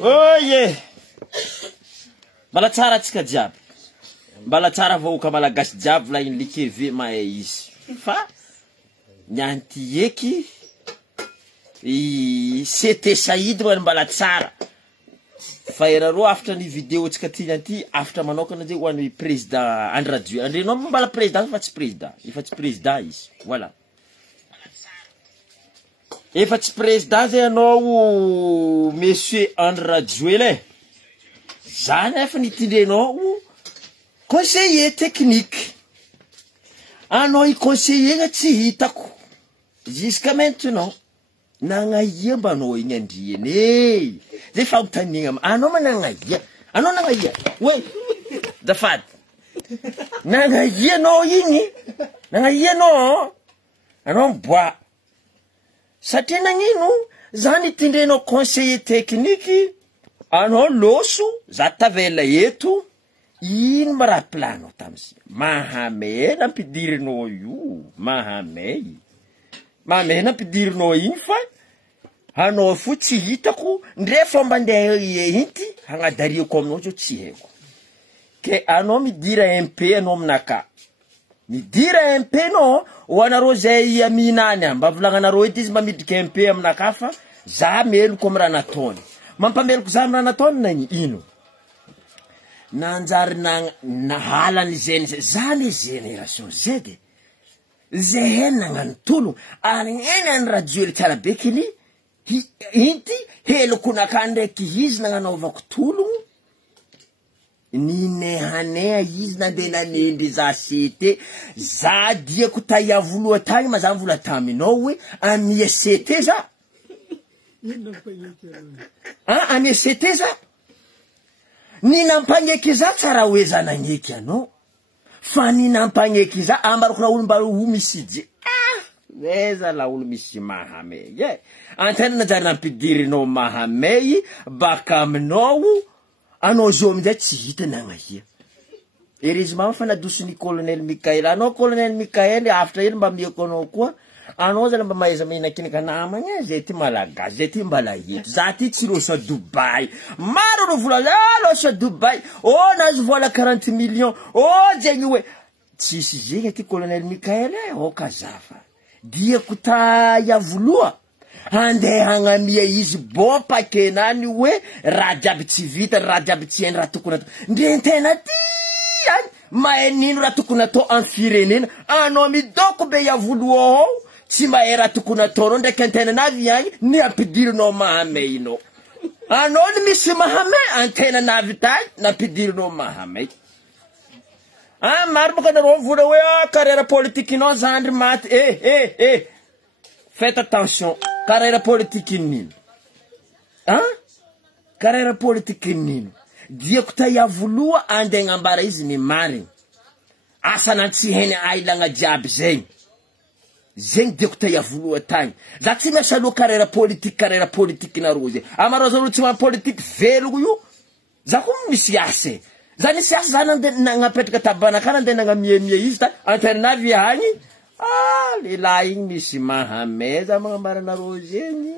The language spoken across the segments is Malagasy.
Oye. Mbala tsara tsika jiaby. Mbala tsara vahoaka malagasy jiaby la iny likevy mahay izy. Fa nyanty eky CT Saïd mbala tsara. Fa eraro after ny vidéo tsika ty after manokana je ho an'ny président André Rajoelina. Andrenao mbala président fa tsy président. Efa tsy président izy. Voilà. Efa tsy président zay anao monsieur André Rajoelina. Zany efa nitindrenao conseiller technique. Anao i conseiller tsy hitako. Jusqu'à maintenant. Nangaia mba anao igny andriany. Zay fagnotaniana anao manangaia. Anao nangaia. We. Dafady. Nangaia anao igny. Nangaia anao. Anao mboa. Satria nagnino zany itindrenao conseiller technique. Anao loso za tavela eto. Ino ma raha plano tamsi. Mahamay nampidirinao io. Mahamay. Mahamay nampidirinao iny fa anao fo tsy hitako ndre fomba ndeha hinty hagnadariako aminao zao tsy haiko. Ke anao midira MP anao aminaka. Midira MP no ho anareo zay aminany mba volagnanareo edy izy mba midika MP aminaka fa za meloko amin'ny raha nataony. Mampameloko za amin'ny raha nataony na ino? Nanjary nahalany zany génération Z. Zay nagnano tolo agneny any Rajoelina tsara bekiny inty heloko nakandraiky izy nagnanaovako tolo ninehanea izy nandeha nanendry za CT za diako tahiavoloa tagny ma za vola taminao hoe amia CT za amia CT za ni nampagneky za tsara hoe za nagneky anao fa ni nampagneky za ambarako na olo mba ho misy je weza la olo misy Mahamay antena najary nampidirinao Mahamay baka aminao anao zo amin'izay tsy hita nangaia. Heureusement fa nadosiny colonel Mikael. Anao colonel Mikael after iny mba mieko anao koa. Anao zany mba mahaiza mihinan-kinika namagna zay ty malagasy zay ty mbala hito. Za ty tsy losa Dubai. Maro ro vola losa Dubai. Oh nazo vola 40 millions. Oh zegny hoe tsisy zegny ty colonel Mikael kazafa. Diako tahiavoloa. Handeha hagnamia izy bon pakenany hoe raha jiaby tsy vita, raha jiaby tsy hainy raha tokony atao. Ndrentena ty any mahay nino raha tokony atao amin'ny firenena. Anao midoko be iavoloa ao tsy mahay raha tokony ataonao ndraiky antenanavy agny ny ampidirinao Mahamay inao. Anao ny misy Mahamay antenanavy tagny nampidirinao Mahamay. Maro baka nareo vola hoe carrière politique inao zandry maty. Faites attention. Carrière politique nino. Carrière politique nino. Diako tahiavoloa andeha agnambara izy ny marigny. Asa nantsy heny ailagna jiaby zegny. Zegny diako tahiavoloa tagny. Za tsy miasa aloha carrière politique nareo zegny. Amareo zareo tsy mana politique velogno io. Za koa misy asa. Za nisy asa za napetraka tabanaka nandeha nagnamiamia izy ta anternavy agny. Lehilahy igny misy Mahamay za magnambara nareo zegny.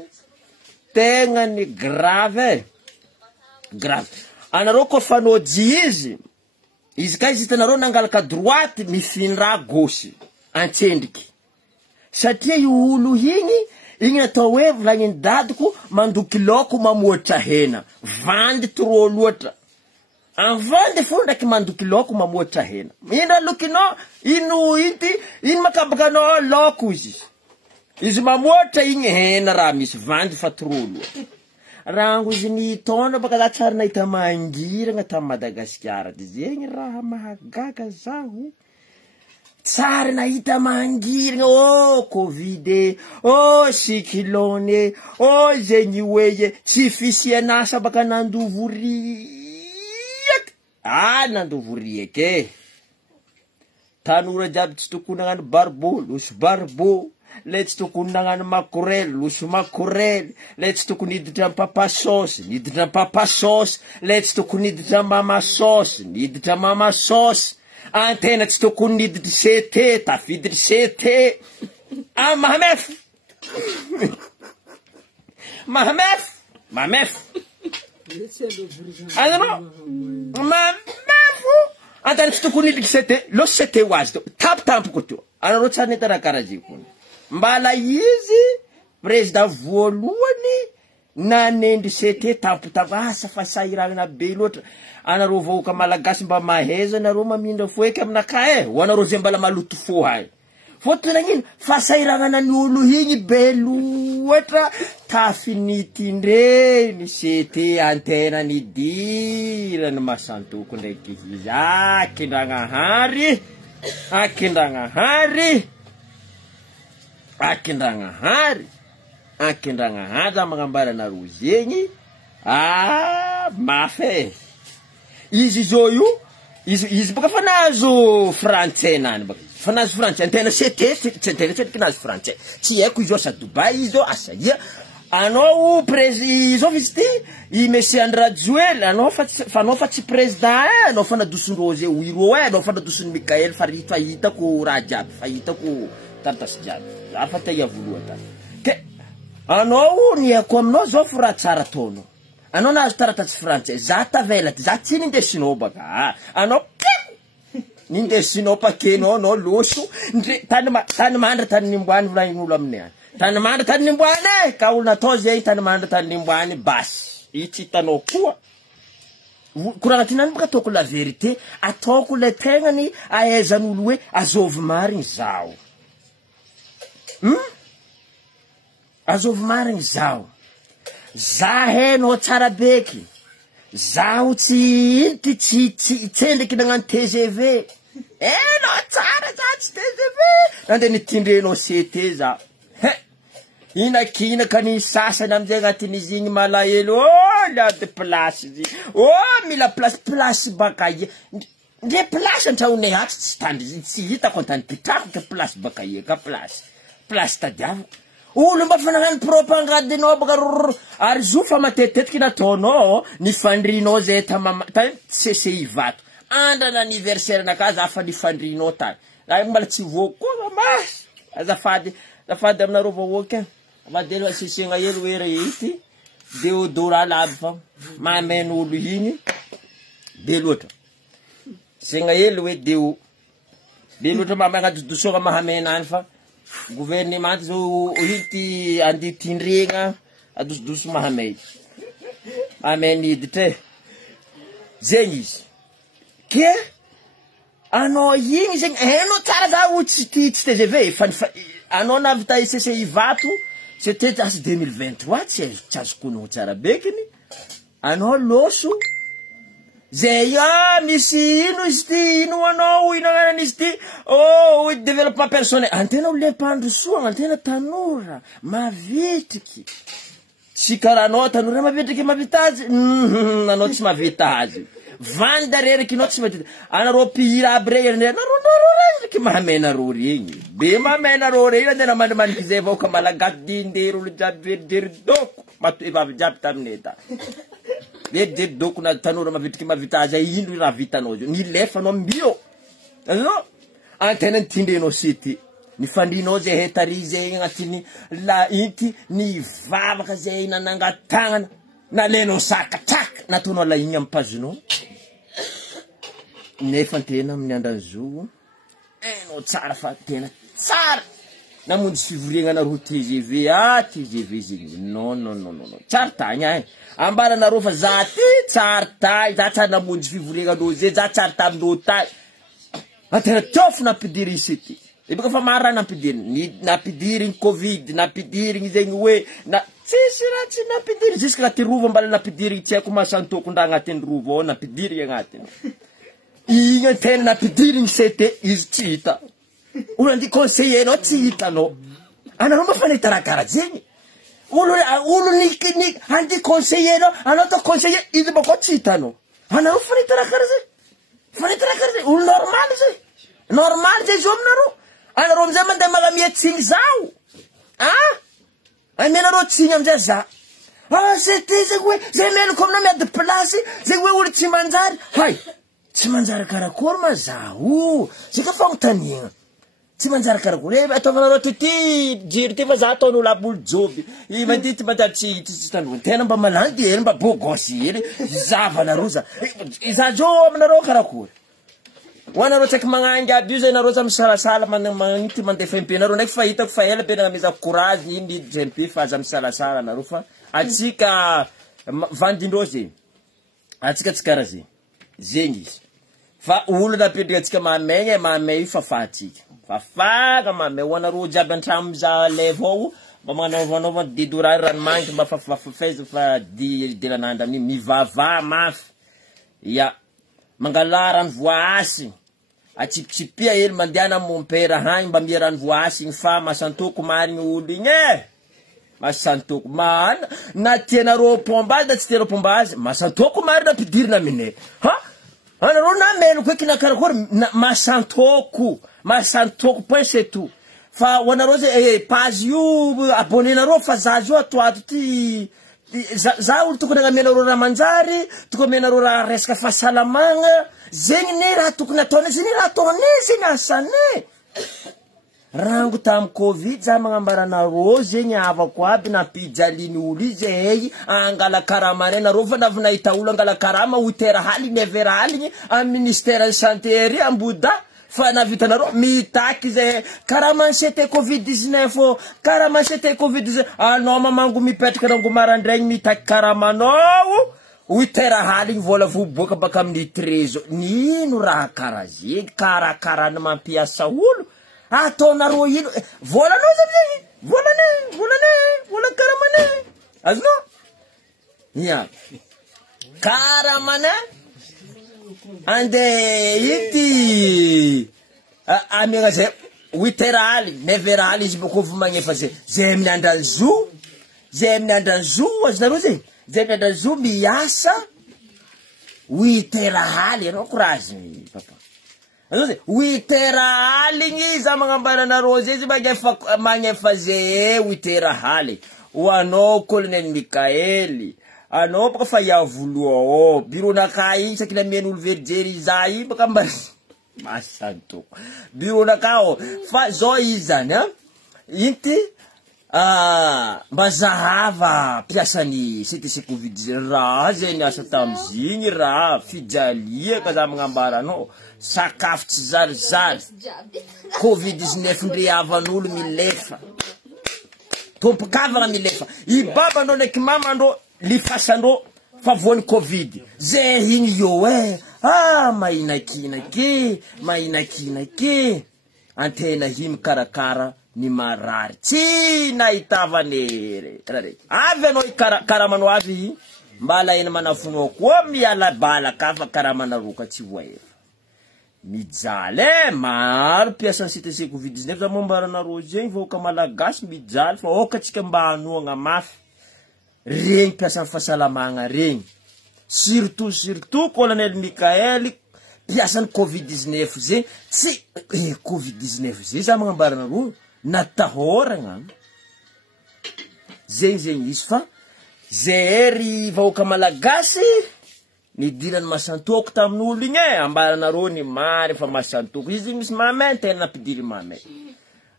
Tegna ny grave. Grave. Anareo koa fanôdy izy. Izy ka izy hitanareo nangalaka droite mifindra gauche. Antsendriky. Satria io olo igny natao hoe volagnin'ny dadiko mandoky laoko mamoatra hena. Vandy trop loatra. Anvandy fo ndraiky mandoky laoko mamoatra hena. Ino lokinao, ino makabakanao laoko izy. Izy mamoatra igny hena raha misy vandy fa trop loatra. Rango izy ny tondra baka za tsara nahita mangirana tamin'ny Madagasikara. Zegny raha mahagaga zaho. Tsara nahita mangirana, Covid, cyclone, zegny hoe tsy fisianasa baka nandovoriaka. Nandovoriaka tanora jiaby tsy tokony nagnano barbo, loso barbo. Le tsy tokony nagnano makorely, loso makorely. Le tsy tokony hiditra papa sauce, niditra papa sauce. Le tsy tokony hiditra mama sauce, niditra mama sauce. Antena tsy tokony niditra CT, tafiditra CT. Mahamay. mamef ano mamefo antany tsy tokony ilikisete lo sete wazy to tampoko to anaro tsarny tara karazikony mbala izy président voalohany nanendry sete tampotampo asa fa sairagna be loatra anaro vahoaka malagasy mba maheza anaro mamindra foeky aminaka ho anaro zay mbala maloto fo hay fotony ino fa sairagna ny olo igny be loatra tafinity ny sete antena ny dirany masantoko ndraiky izy akindragnahary za magnambara anaro zegny mafy izy zo io izy baka fa nazo français nany baka fa nazo français antena sete nazo français tsy haiko izy asa Dubai izy asa ia anao izo izy ty i monsieur Andrajoel anao fa tsy président anao fa nadosondrô zay oiro anao fa nadosony Mikael fa hitako raha jiaby fa hitako taratasy jiaby za fa tay avoloa tany ke anao ny haiko aminao zao fa raha tsara taonao anao nahazo taratasy français za tavela za tsy nindesinao baka anao nindesinao pakenao anao loso tany mandra tany nimboany volanin'olo aminay any tany mandra tany nimboany ka olo natao zay tany mandra tany nimboany basy itsy hitanao koa koragna ty nany baka ataoko la vérité ataoko le tegnany ahaizan'olo hoe azovy marigny zao azovy marigny zao za henao tsara beky zaho tsy tsendraky nagnano TGV enao tsara za tsy TGV nande nitindrenao CT za inakina ka ny sasany amizay agnatin'izy igny malahelo liady place izy mila place baka ie nde place antraonay aty tsy tandry tsy hitako antany pitrako ke place baka ie ka place tadiavako olo mba fa nagnano propagandinao baka ary zo fa matetitetika nataonao nifandrinao zay tany CCI vato andrana anniversaire naka za fa nifandrinao tany raha mbala tsy voako koa masy azafady aminareo vahoaka madelo asisiagna elo hoe reity deodora laby fa mameno olo igny be loatra segna elo hoe deo be loatra mamagnadodosoagna mahamena any fa gouvernement zao hity anditindregna adosodoso mahamay ameniditra zegny izy ke anao igny zegny hainao tsara za tsy TGV fa anao navita CCI vato c'était as 2023 tsy azoko no tsara bekiny anao loso zay misy ino izy ty ino anao inagnan'izy ty développement personnel antena olo lepandro soa antena tanora mavitriky tsy karaha anao tanora mavitriky mavita azy anao tsy mavita azy vanda reriky anao tsy mavita anareo pihira aby regny anareo mahamena regny be mamena regny andena mandrimandriky zay vaoka malagasy dindery olo jiaby verijery doko vavy jiaby taminay ta verijery doko na tanora mavitriky mavita azy ino raha vitanao zio nilefanao mbio ano antena nitindrenao sity nifandrinao zay hetari zay agnatiny la ity nivavaka zay nanangatagnana nalenao sakatraka nataonao la igny ampazonao nefa tena amin'ny andran'izao enao tsara fa tena tsara namonjy fivoriagna anareo TGV TGV zegny non tsara tagny ambara anareo fa za ty tsara tay za tsara namonjy fivoriagna anao zay za tsara tamindreo tay antena tiofo nampidiry isy ty de baka fa mara nampidirigny Covid nampidirigny zegny hoe tsisy raha tsy nampidirigny jusque agnaty rovo mbala nampidirigny tsy haiko masantoko-ndra agnatin'ny rovo ao nampidirigny agnatiny igny antena nampidirigny CT izy tsy hita olo andi conseiller anao tsy hitanao anareo mba fa nahita raha karaha zegny olo andi conseiller anao ta conseiller izy bakao tsy hitanao anareo fa nahita raha karaha zay olo normal zay zo aminareo anareo amizay mandeha magnamia tsigny zao amenareo tsigny amizay za CT zegny hoe zay menako aminao miady place zegny hoe olo tsy manjary hay tsy manjary karakory ma zaho zay ka fagnontaniagna tsy manjary karakory ataovanareo ty jiro ty fa za ataonao labolo joby mandy ty manjary tsy tanony tena mba malandy hely mba bogosy hely zavanareo za jo aminareo karakory hoanareo tsaiky magnangy aby io zay nareo za misalasala magnity mandefa MP nareo ndraiky fa hitako fa ela be namezako courage iny MP fa aza misalasala nareo fa atsika vandindreo zegny atsika tsy karaha zegny zegny izy fa olona apedrika atsika mamay io fafahatsika fafaka mamay hoanareo jiaby antrano mizaha leva ao mba manovanova didy orary ranomanitra mba fafafaiza fa delanandra amin'iny mivava mafy ya mangala rano voasy atsipitsipia hely mandiana mompera hany mba mia rano voasy igny fa masantoko marigny olo igny masantoko mana na tianareo pombazy na tsy tianareo pombazy masantoko marina ampidirina aminay ha anareo na menoko eky na karakory masantoko point c'est tout fa hoanareo zay page io abonnenareo fa zazy io atoato ty za olo tokony agnamenareo raha manjary tokony amenareo raha resaka fahasalamagna zegny ne raha tokony ataony zegny raha ataony zegny asane rango tam covid za magnambaranareo zegny avako aby nampijaliany olo izy hey angala karama nareo fa navy nahita olo angala karama 8h haly 9h haly amin'ny ministère de santé ery amboda fa navitanareo mitaky zay karama c'était covid-19 karama c'était covid-19 anao mamango mipetraka rango marandraigny mitaky karamanao 8h haly vola voboka baka amin'ny trezo nino raha karaha zegny karakarana mampiasa olo ataonareo ino volanao zany volane karamane azonao ya karamane ande ity amiagna zay 8h haly 9h haly izy boko vao magnefa zay amin'ny andranzo azonareo zay zay amin'ny andranzo miasa 8h haly anao courage papa 8h haly igny za magnambaranareo zay izy magnefa zay 8h haly hoanao colonel Mikaely anao baka fa iavoloa bironaka igny saky namiany olo verijery za igny baka mba masantoko bironaka fa zao izy zany inty mba zahava piasany CTC covid raha zay niasa tamizigny raha fijaliaka za magnambaranao sakafo tsy zarizary covid-19 ndreavan'olo milefa tompokavagna milefa ibabanao ndraiky mamandro lifasandro fa voany covid zay igny io mahinakinake antena himy karakara ny marary tsy nahitavanery avy anao karamanao avy mbala ena manafonao koa miala balaka fa karamanaroka tsy voaefa mijaly maro piasan'ny CTC covid-19 za mambaranareo zegny vahoaka malagasy mijaly fa oka atsika mba hanoagna mafy regny piasan'ny fahasalamagna regny surtout colonel Mikaely piasan'ny covid-19 zegny tsy covid-19 zegny za magnambaranareo natahoragna zegny izy fa zery vahoaka malagasy nidilany masantoko tamin'olo igny ambaranareo ny mary fa masantoko izy misy mamay tena nampidiry mamay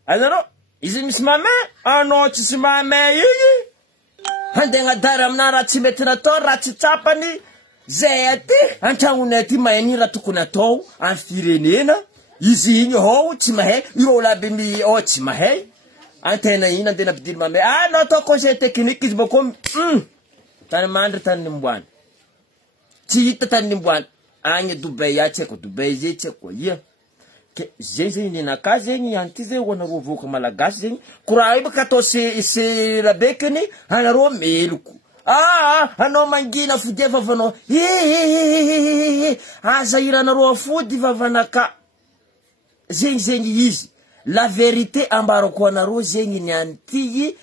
azanao izy misy mamay anao tsisy mamay igny handeha agnadary amina raha tsy mety natao raha tsy tsapany zay aty antragnonay aty mahay raha tokony atao amin'ny firenena izy igny tsy mahay ireo laby tsy mahay antena iny andeha nampidiry mamay anao atao conseil technique izy bako tany mandry tany nimboany tsy hita tany nimboany agny Dubai tsy haiko Dubai zay tsy haiko ia zegny ninaka zegny anty zay hoanareo voaka malagasy zegny koraha io baka atao rabekiny anareo meloko anao mangina fody vavanao aza iranareo afody vavanaka zegny izy la vérité ambarako anareo zegny ny anty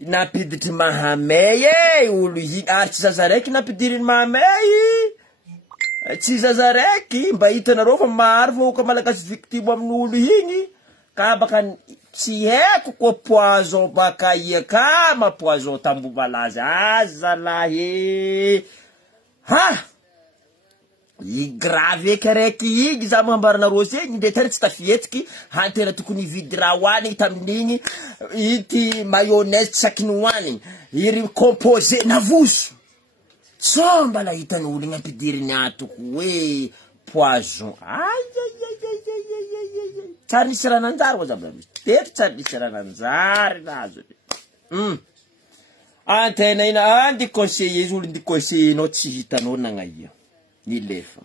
napiditry mahamay olo igny ary tsy zaza raiky napidiriny mahamay tsy zaza raiky mba hitanareo fa maro vahoaka malagasy victime amin'olo igny ka baka tsy haiko koa poison baka iaka poison tambovalazy azalahy I grave karaiky igi za mambarana rosé nde tena tsy tafietiky hantena tokony vidy raha hoanigny tamin'igny ity mayonnaise tsakiny hoanigny iry composé navoso so mbala hitan'olo igny ampidiriny atoko hoe poison tsara nisy raha nanjary ho zaby teto tsara nisy raha nanjary nazo antena ina andi conseiller izy olo ndi conseiller tsy hitanao nagnaia nilefa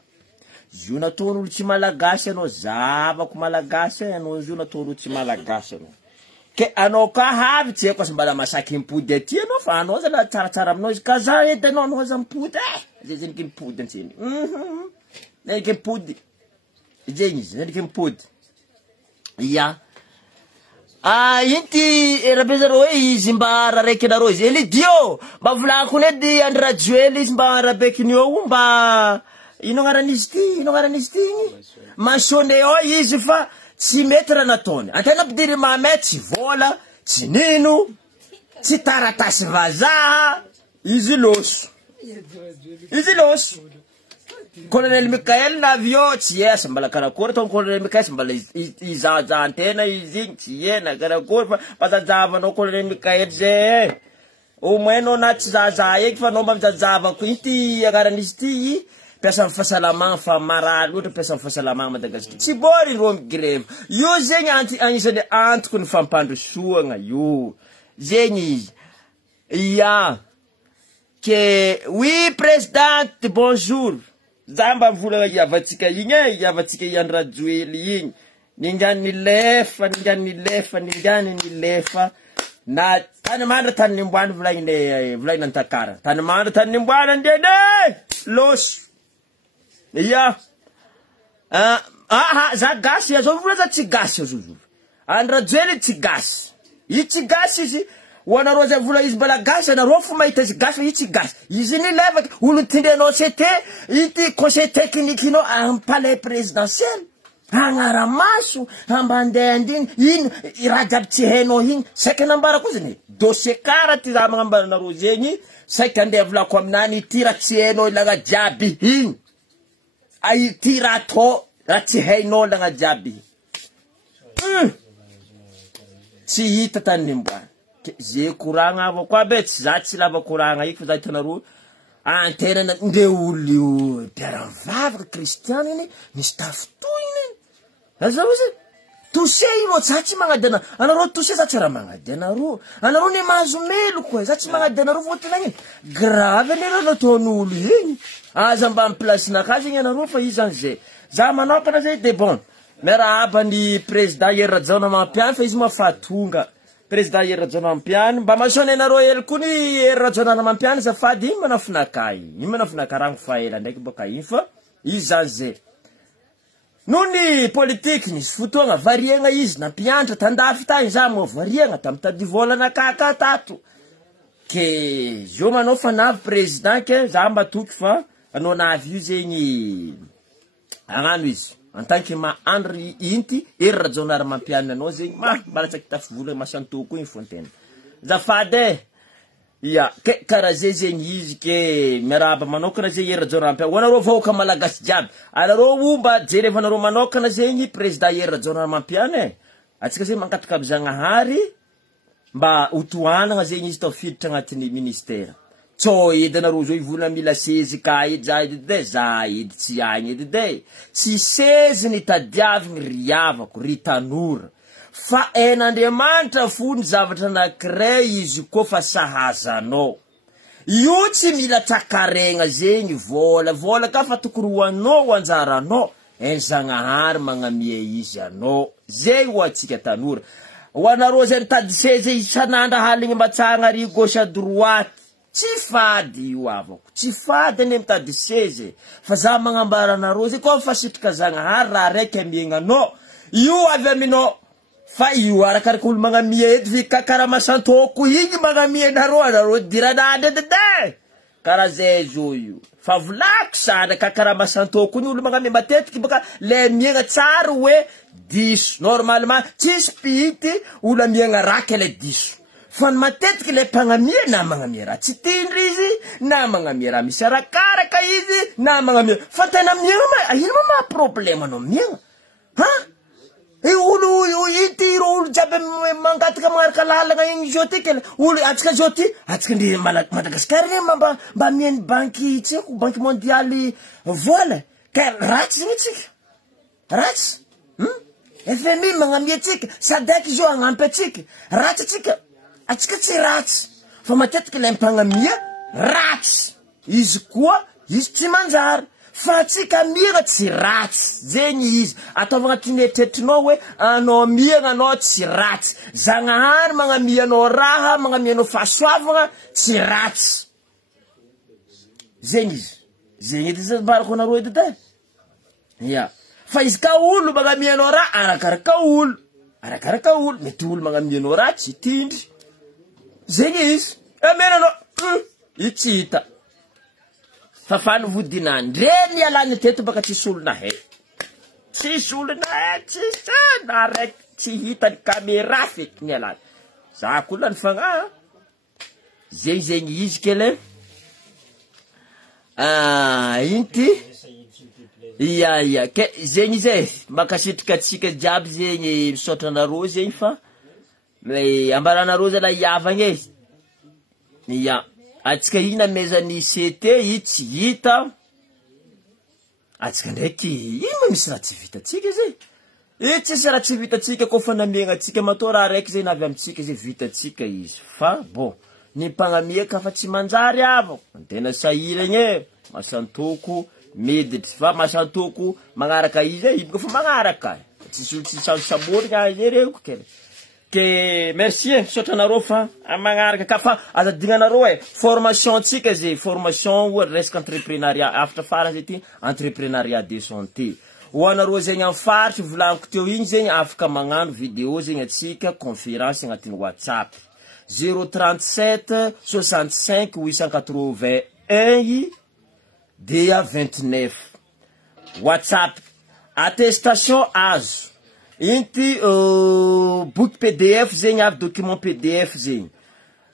io nataon'olo tsy malagasy anao zavako malagasy anao io nataon'olo tsy malagasy anao ke anao ka havy tsy haiko mbala masaky mipody aty anao fa anao zala tsaratsara aminao izy ka za edy anao za mipody zay zeniky mipody antseny neniky mipody zegny izy neniky mipody ya inty erabezareo hoe izy mba raraiky nareo izy Elidio mba volako edy Andry Rajoely izy mba rabekiny eo mba ino agnaran'izy ty igny Masoneo izy fa tsy mety raha nataony antena ampidiry mamay tsy vola tsy nino tsy taratasy vazaha izy loso Colonel Michael Navio tsy esa mbala karakory ton Colonel Michael mbala izaza antena izy igny tsy ena karakory fa pazazavanao Colonel Michael zay au moins no na tsy zaza eky fa no mba mijajavako ity agnaran'izy ty piasa amin'ny fahasalamagna fa maraly loatra piasa amin'ny fahasalamagna Madagasikara tsy bory ro grève io zegny anisany antoko ny fampandrosoagna io zegny izy ya que oui présidente bonjour zamba mvolagna iavatsika igny iavatsika i Andry Rajoely igny ningany nilefa na Tanimandra tany nimboany volainy antakara Tanimandra tany nimboany andene loso ya za gasy azo vola za tsy gasy azo Andry Rajoely tsy gasy i tsy gasy izy wanaro za vola izy bala gasy anaro fo mahita izy gasy i tsy gasy izy nilevaky olo tindrenao sete ity conseil technique inao am palais présidentiel agnaramaso ambandeha andigny ino raha jiaby tsy hainao igny saiky nambarako zany dossier kara ty za magnambaranaro zegny saiky andeha volako aminany ity raha tsy hainao ilagna jiaby igny ity raha atao raha tsy hainao ilagna jiaby tsy hita tany nimboany ze koragna avao koa be tsy za tsy lava koragna iky fa za hitanaro antena nde olo piaravavaka kristiany iny misy tafotoiny aza ozy touché ino za tsy magnady anaro touché za tsy raha magnady anaro ne mahazo melo koa za tsy magnady anaro fotona igny grave anero nataon'olo igny aza mba amin'ny placenakazy igny anaro fa izy an'izay za manokana zay de bon miarahaba ny président Hery Rajaonamampiany fa izy moa fa tonga président Hery Rajaonamampiany mba masony anaro hely koa ny Hery Rajaonamampiany zafady ino manafinaka ragno fa ela ndraiky boka iny fa izy zany zay noho ny politiky nisy fotoagna variagna izy nampianatra tandafy tany za moa variagna tamitady volana kaka tato ke zo manao fa navy président ke za mba toky fa anao navy io zegny agnano izy en tant que mahandry inty Hery Rajaonamampiany anao zegny mbala tsaky tafivola masantoko iny fontaine zafady ya ke karaha zay zegny izy ke miarahaba manokana zay Hery Rajaonamampiany hoanareo vahoaka malagasy jiaby anareo mba jerevanareo manokana zegny président Hery Rajaonamampiany atsika zegny mankatoka aby Zagnahary mba hotoanagna zegny izy tafiditra agnatin'ny ministère tso edy anareo zao ivolana mila sezy ka edy za edy de za edy tsy agny edy de tsy sezy ny tadiavigny ry havako ry tanora fa ain'Andriamanitra fo ny zavatra anankiray izy koa fa sahazanao io tsy mila tsakaregna zegny vola ka fa tokony hoanao anjaranao Zagnahary magnamia izy anao zay ho atsika tanora hoanareo zay mitady sezy isan'andra haligny matsagna ry gauche à droite tsy fady io avako tsy fady ane mitady sezy fa za magnambara anareo zay koa fa sitrika Zagnahary raha raiky amiagnanao io avy aminao fa io arakaraka olo magnamia edy fi karaha masantoko igny magnamia anareo diranady edy de karaha zay zo io fa volako sana karaha masantoko igny olo magnamia matetiky baka le miagna tsara hoe diso normalement tsisy pity olo amiagna raky le diso fa matetiky le mpagnamia na magnamia raha tsy tindry izy na magnamia raha misy arakaraka izy na magnamia fa tena miegna ma ino ma problema no miegna ha olo ity olo jiaby mangataka magnaraka lalagna igny zao ty kely olo atsika zao ty atsika ndre Madagasikara re mba mieny banky tsiko banky mondialy vola ka ratsy zegny tsika ratsy FMI magnamia tsika SADC zao agnampy atsika ratsy atsika tsy ratsy fa matetiky le mpagnamia ratsy izy koa izy tsy manjary fa atsika miegna tsy ratsy zegny izy ataovagna agnatin'ny eritreritrinao hoe anao miegna anao tsy ratsy Zagnahary magnamianao raha magnamianao fahasoavagna tsy ratsy zegny izy zegny edy zay barako anareo edy tay ya fa izy ka olo magnamianao raha arakaraka olo mety olo magnamianao raha tsy tindry zegny izy menanao itsy hita fa fano vodinany ndre nialany teto baka tsisy olo nahay tsisy na raiky tsy hitany caméra feky nialany za koa ny fagnahy zegny izy kele inty ke zegny zay makasitrika atsika jiaby zegny misaotra anareo zegny fa ambaranareo zala iavagna atsika ina mezany CT itsy hita atsika ndraiky ino misy raha tsy vitatsika zay tsisy raha tsy vitatsika koa fa namiegna atsika matao raha raiky zay navy amitsika zay vitatsika izy fa bon ny mpagnamiaka fa tsy manjary avako tena sahiragny masantoko miditry fa masantoko magnaraka izy iboko fa magnaraka tsisy olo tsy saborigna zay reko kely ke merci misaotra anareo fa magnaraka ka fa azadignanareo formation tsika zay formation ou resaka entreprenariat afatra farany zay ty entreprenariat de santé ho anareo zegny amin'ny faritry volaniko teo igny zegny afaka magnano vidéo zegny atsika conférence agnatin'ny WhatsApp 037 65 881 dia 29 WhatsApp attestation azo inty book PDF zegny avy document PDF zegny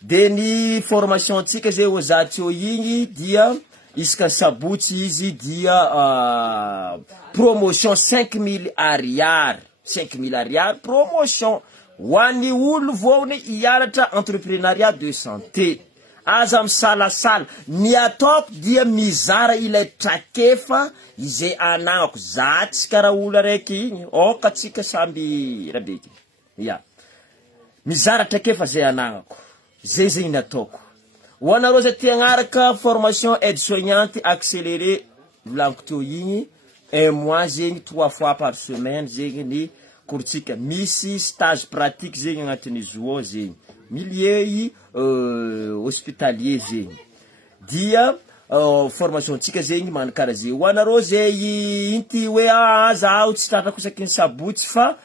de ny formation tsika zay ozatsy eo igny dia isaka sabotsy izy dia promotion 5000 ariary promotion ho an'ny olo voany hianatra entreprenariat de santé aza misalasala ny ataoko dia mizara ilay trakefa izay anagnako za tsy karaha olo araiky igny oka tsika samby rabeky mizara trakefa zay anagnako zay zegny ny ataoko ho anareo zay tia agnaraka formation aide soignante accéléré volaniko teo igny un mois zegny 3 fois par semaine zegny ny koritsika misy stage pratique zegny agnatin'izy ao zegny milieu hospitalier zegny dia formation tsika zegny manakara zay ho anareo zay inty hoe zaho tsy tratrako isaky ny sabotsy fa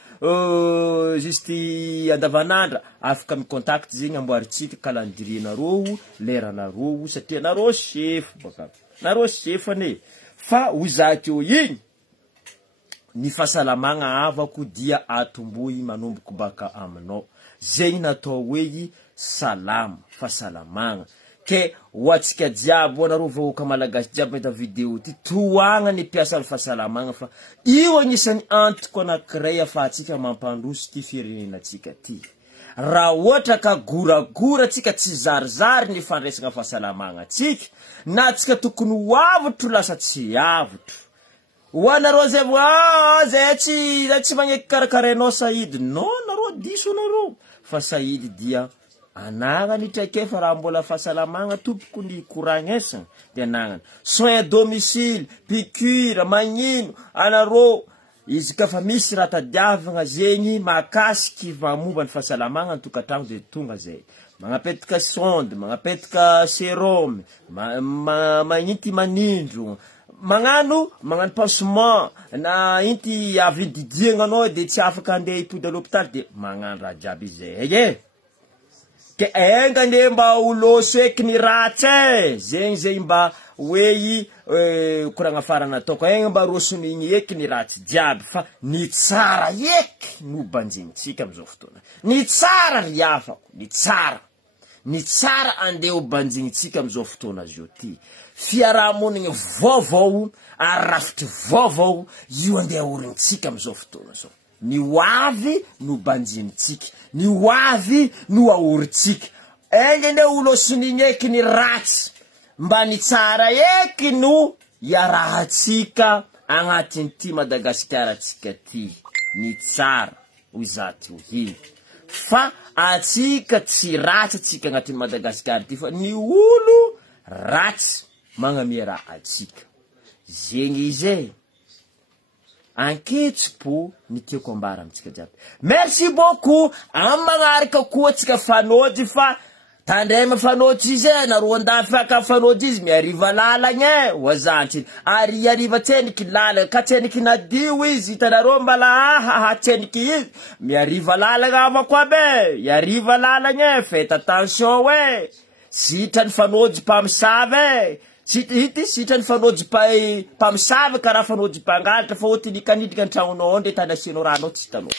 juste andavanandra afaka micontact zegny amboaritsika calendrier nareo leranareo satria nareo chef baka nareo chef ane fa ho zakeo igny ny fahasalamagna avako dia atomboy manomboko baka aminao zegny natao hoe salama fahasalamagna ke ho atsika jiaby anareo vahoaka malagasy jiaby mahita vidéo ty toagna ny piasa ny fahasalamagna fa io agnisan'ny antoko anankiray afahantsika mampandroso ty firenenantsika ty raha ohatra ka goragora atsika tsy zarizary ny fandraisana fahasalamagna atsika na atsika tokony ho avotro lasa tsy avotro ho anareo zay zay tsy magneky karakarainao sahidy no nareo diso anareo fa sahidy dia anagnany traikefa raha mbola fahasalamagna tompoko ny koragnesana dia anagnany soin à domicile piqûre magnino anareo izy ka fa misy raha tadiavagna zegny makasiky vamomba ny fahasalamagna ny tokantragno dia tonga zay magnapetraka sonde magnapetraka sérum magnity manindro magnano pansement na inty avy didiagna anao dia tsy afaka andeha hipody à l'hôpital dia magnano raha jiaby zay ke engane mba oloso eky ny ratsy zegny zay mba hoe koragna farana ataoko egny mba rosony igny eky ny ratsy jiaby fa ny tsara eky no banjinitsika amizao fotoana ny tsara ry afako Ny tsara andeha ho banjinitsika amizao fotoana zao ty. Fiarahamonigny vaovao ary rafitry vaovao io andeha orintsika amizao fotoana zao. Ny hoavy no banjinitsika, ny hoavy no ahoritsika. Engene olo sonigny eky ny ratsy mba ny tsara eky no iarahatsika agnatin'ty Madagasikara tsika ty. Ny tsara hoy zaty ho hino. Fa atsika tsy ratsy atsika agnatin'ny Madagasikara ty fa ny olo ratsy magnamia raha atsika. Zegny izy anketsi-po ny tiako ambara amitsika jiaby. Merci beaucoup. Magnaraka koa atsika fanôjy fa tandray mafanôjy izy naro andafy aka fanôjy izy miariva lalagna wazanty. Ari ariva tseniky lala ka tseniky nadio izy hitanareo mbala tseniky izy miariva lalagna avako abe. Iariva lalagna faites attention we. Sitrany fanôjy pamsave. Sitrany fanôjy pamsave karaha fanôjy pangalatra fa otiny kanidika antragnonao ndre tanasinao ranao tsy hitanao.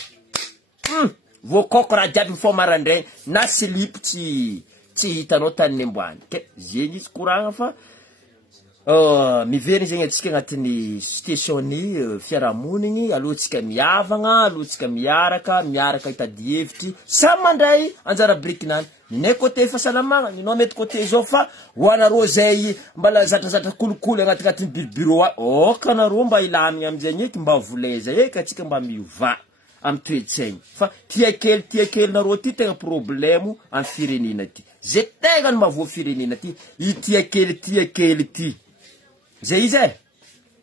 Voakoko raha jiaby fo marandray na slip tsy hitanao tany amboany. Zegny izy koragna fa miverigny zegny atsika agnatin'ny stationni fiarahamonigny. Alohantsika miavagna, alohantsika miaraka hitady hevitry samy mandray anjara brikinany. Ninay côté fahasalamagna, ninao mety côté zao fa ho anareo zay mbala zatrazatra kolikoly agnatin'ny bureau kanareo mba ilamigny amizay eky mba voleza eky atsika mba miova am toetsaigny. Fa tia kely nareo ty tegna problème am firenena ty. Ze tegna ny mavoa firenena ty i tia kely ty. Zay izy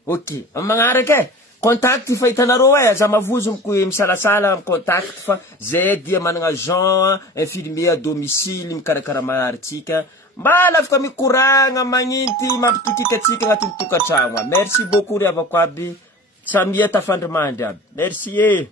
ok. Magnaraka contact fa hitanareo aza mavozo misalasala contact fa zay dia managna agent infirmier à domicile mikarakara maritsika mbala afaka mikoragna magninty mampitokika atsika agnatin'ny tokantragno. Merci beaucoup ry avako aby samia tafandrimandry aby. Merci